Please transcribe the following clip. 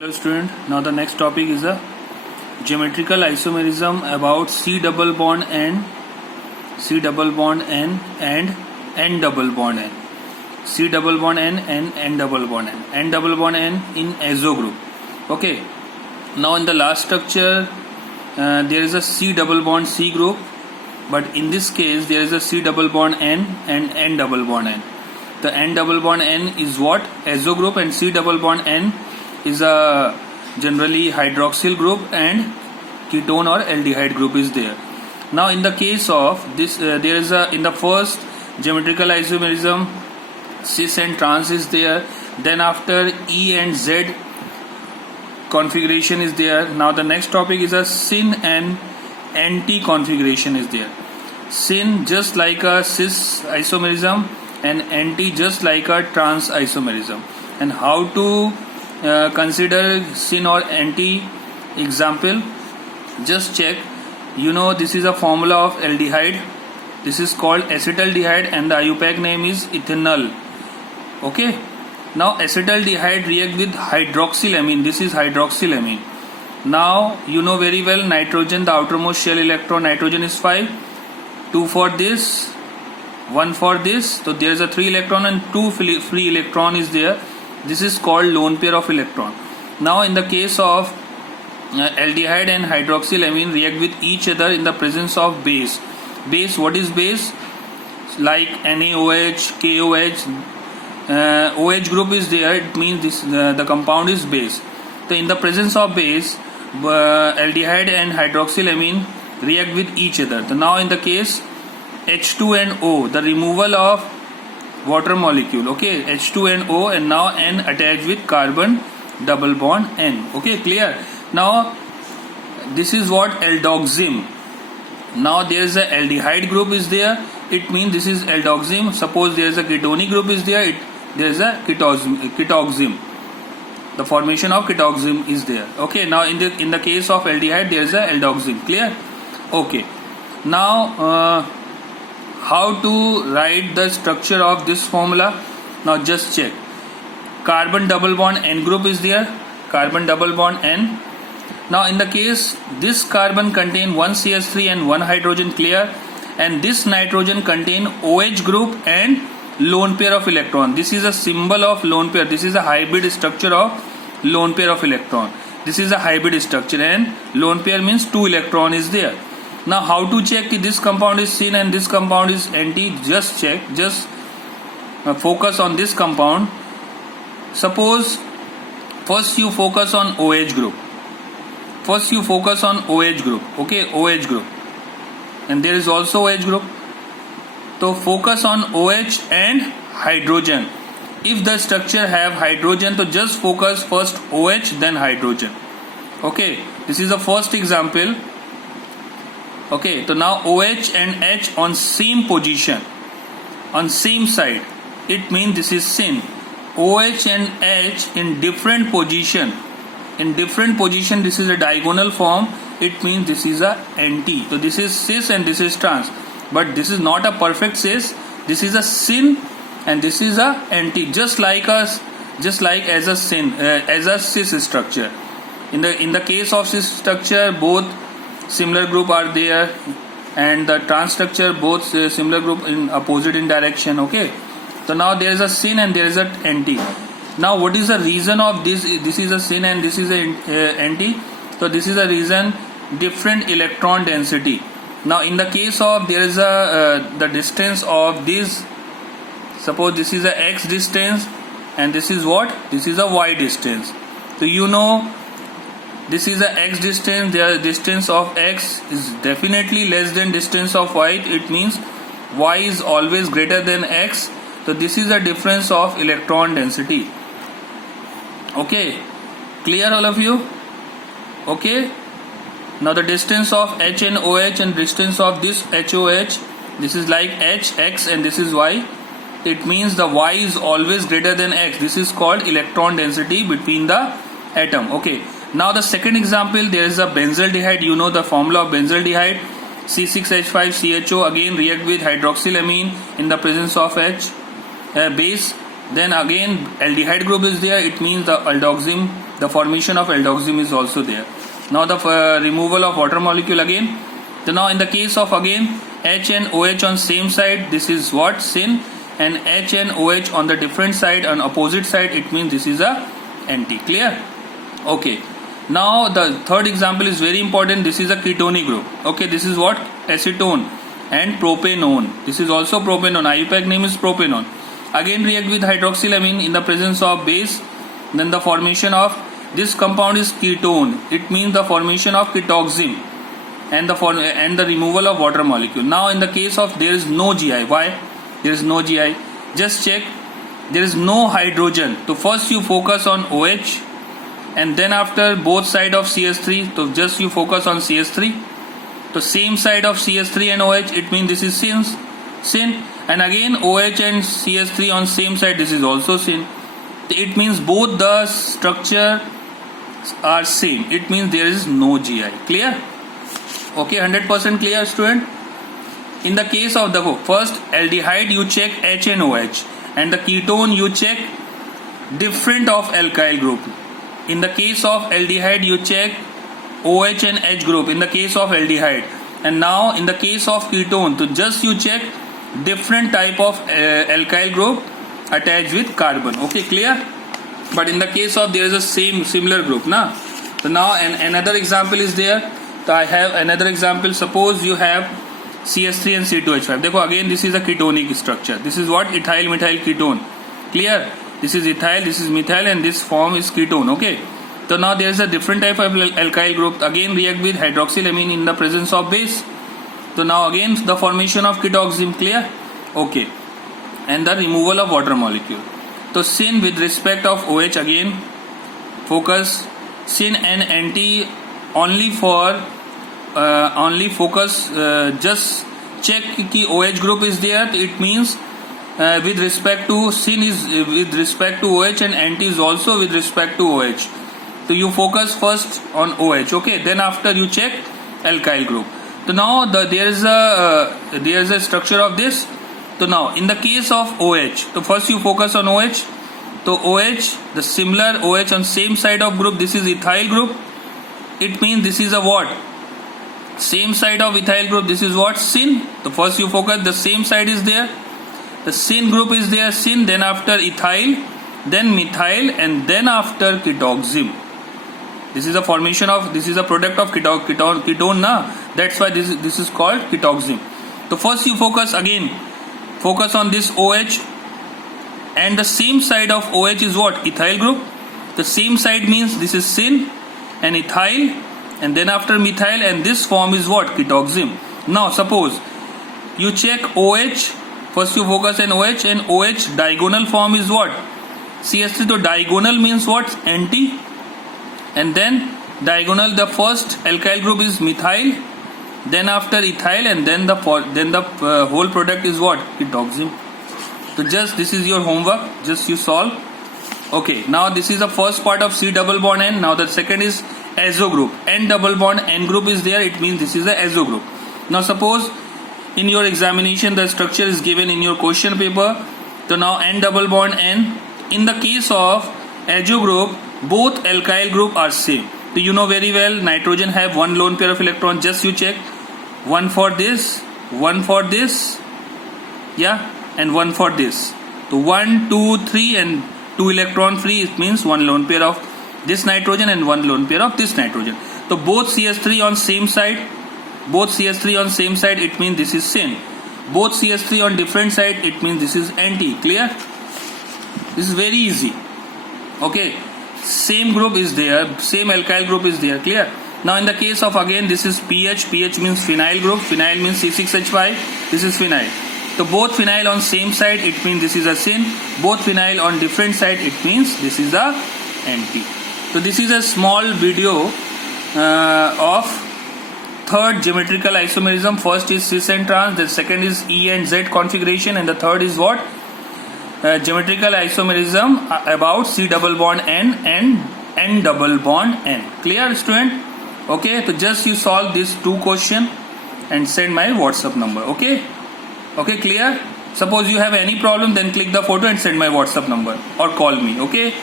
Hello student, now the next topic is a geometrical isomerism about C double bond N, C double bond N and N double bond N. C double bond N and N double bond N. N double bond N in azo group. Okay. Now in the last structure there is a C double bond C group, but in this case there is a C double bond N and N double bond N. The N double bond N is what? Azo group, and C double bond N is a generally hydroxyl group and ketone or aldehyde group is there. Now in the case of this there is a, in the first geometrical isomerism, cis and trans is there, then after E and Z configuration is there. Now the next topic is a syn and anti configuration is there. Syn just like a cis isomerism and anti just like a trans isomerism. And how to consider syn or anti example? Just check. You know, this is a formula of aldehyde. This is called acetaldehyde and the IUPAC name is ethanol. Okay. Now acetaldehyde react with hydroxylamine. This is hydroxylamine. Now you know very well nitrogen, the outermost shell electron, nitrogen is 5. 2 for this, 1 for this. So there is a 3 electron and 2 free electron is there. This is called lone pair of electron. Now in the case of aldehyde and hydroxylamine react with each other in the presence of base. Base, what is base? Like NaOH, KOH, OH group is there, it means this the compound is base. So in the presence of base, aldehyde and hydroxylamine react with each other. So now in the case H2 and O, the removal of water molecule, okay, H2 and O, and now N attached with carbon double bond N. Okay, clear? Now this is what aldoxym. Now there is a aldehyde group is there, it means this is aldoxym. Suppose there is a ketonic group is there, there is a ketoxym. The formation of ketoxym is there. Okay, now in the case of aldehyde there is a aldoxym. Clear? Okay. Now how to write the structure of this formula? Now just check. Carbon double bond N group is there, carbon double bond N. Now in the case this carbon contain one CH3 and one hydrogen, clear, and this nitrogen contain OH group and lone pair of electron. This is a symbol of lone pair. This is a hybrid structure of lone pair of electron. This is a hybrid structure and lone pair means 2 electron is there. Now how to check if this compound is syn and this compound is anti? Just check, just focus on this compound. Suppose first you focus on OH group. First you focus on OH group, okay, OH group, and there is also OH group. So focus on OH and hydrogen. If the structure have hydrogen, so just focus first OH then hydrogen. Okay, this is the first example. Okay, so now OH and H on same position, on same side, it means this is syn. OH and H in different position. In different position, this is a diagonal form, it means this is a anti. So this is cis and this is trans, but this is not a perfect cis. This is a syn and this is a anti, just like as a syn, as a cis structure. In the case of cis structure, both similar group are there, and the trans structure both similar group in opposite in direction. Okay, so now there is a syn and there is a anti. Now what is the reason of this? This is a syn and this is a anti. So this is a reason, different electron density. Now in the case of there is a the distance of this, suppose this is a x distance and this is what? This is a y distance. So you know this is a x distance, the distance of x is definitely less than distance of y. It means y is always greater than x. So this is the difference of electron density. Okay, clear all of you? Okay. Now the distance of H and OH and distance of this HOH, this is like H, X, and this is Y. It means the Y is always greater than X. This is called electron density between the atom. Okay. Now the second example, there is a benzaldehyde. You know the formula of benzaldehyde. C6H5CHO again react with hydroxylamine in the presence of H base. Then again aldehyde group is there, it means the aldoxym the formation of aldoxim is also there. Now the removal of water molecule again. So now in the case of again H and OH on same side, this is what? Syn, and H and OH on the different side, on opposite side, it means this is a anti. Clear? Okay. Now the third example is very important. This is a ketonic group. Okay, this is what? Acetone and propanone. This is also propanone. IUPAC name is propanone. Again react with hydroxylamine in the presence of base. Then the formation of this compound is ketone. It means the formation of ketoxim and the removal of water molecule. Now in the case of there is no GI. Why? There is no GI. Just check. There is no hydrogen. So first you focus on OH. And then after both side of CS3, so just you focus on CS3. So same side of CS3 and OH, it means this is syn. And again OH and CS3 on same side, this is also syn. It means both the structure are same. It means there is no GI. Clear? Okay, 100% clear, student? In the case of the first aldehyde, you check H and OH. And the ketone, you check different of alkyl group. In the case of aldehyde, you check OH and H group in the case of aldehyde. And now in the case of ketone, so just you check different type of alkyl group attached with carbon. Okay, clear? But in the case of there is a similar group. Na? So now another example is there. So I have another example. Suppose you have CS3 and C2H5. Dekho, again this is a ketonic structure. This is what? Ethyl methyl ketone. Clear? This is ethyl, this is methyl, and this form is ketone. Okay. So now there is a different type of alkyl group. Again react with hydroxylamine in the presence of base. So now again the formation of ketoxim. Clear? Okay. And the removal of water molecule. So syn with respect of OH, again focus syn and anti only for focus just check ki OH group is there. It means with respect to syn is with respect to OH and anti is also with respect to OH. So you focus first on OH. Okay, then after you check alkyl group. So now there is a structure of this. So now in the case of OH, so first you focus on OH. So OH, the similar OH on same side of group, this is ethyl group. It means this is a what? Same side of ethyl group, this is what? Syn. So first you focus, the same side is there. The syn group is there, syn, then after ethyl, then methyl, and then after ketoxim. This is a formation of, this is a product of ketone na. That's why this is called ketoxim. So first you focus on this OH, and the same side of OH is what? Ethyl group. The same side means this is syn and ethyl, and then after methyl, and this form is what? Ketoxim. Now suppose you check OH. First you focus on OH, and OH diagonal form is what? CS3. So diagonal means what? Anti. And then diagonal, the first alkyl group is methyl, then after ethyl, and then the whole product is what? Ketoxim. So just this is your homework. Just you solve. Okay. Now this is the first part of C double bond N. Now the second is azo group. N double bond N group is there. It means this is the azo group. Now suppose in your examination the structure is given in your question paper. So now N double bond N. In the case of azo group, both alkyl group are same. So you know very well nitrogen have one lone pair of electron. Just you check, one for this, yeah, and one for this. So 1, 2, 3 and 2 electron free. It means one lone pair of this nitrogen and one lone pair of this nitrogen. So both CS3 on same side. It means this is syn. Both CS3 on different side. It means this is anti. Clear? This is very easy. Okay. Same group is there. Same alkyl group is there. Clear? Now in the case of again this is PH. PH means phenyl group. Phenyl means C6H5. This is phenyl. So both phenyl on same side. It means this is a syn. Both phenyl on different side. It means this is a anti. So this is a small video of third geometrical isomerism. First is cis and trans, the second is E and Z configuration, and the third is what? Geometrical isomerism about C double bond N and N double bond N. Clear, student? Okay, so just you solve these two questions and send my WhatsApp number. Okay? Okay, clear? Suppose you have any problem, then click the photo and send my WhatsApp number or call me. Okay?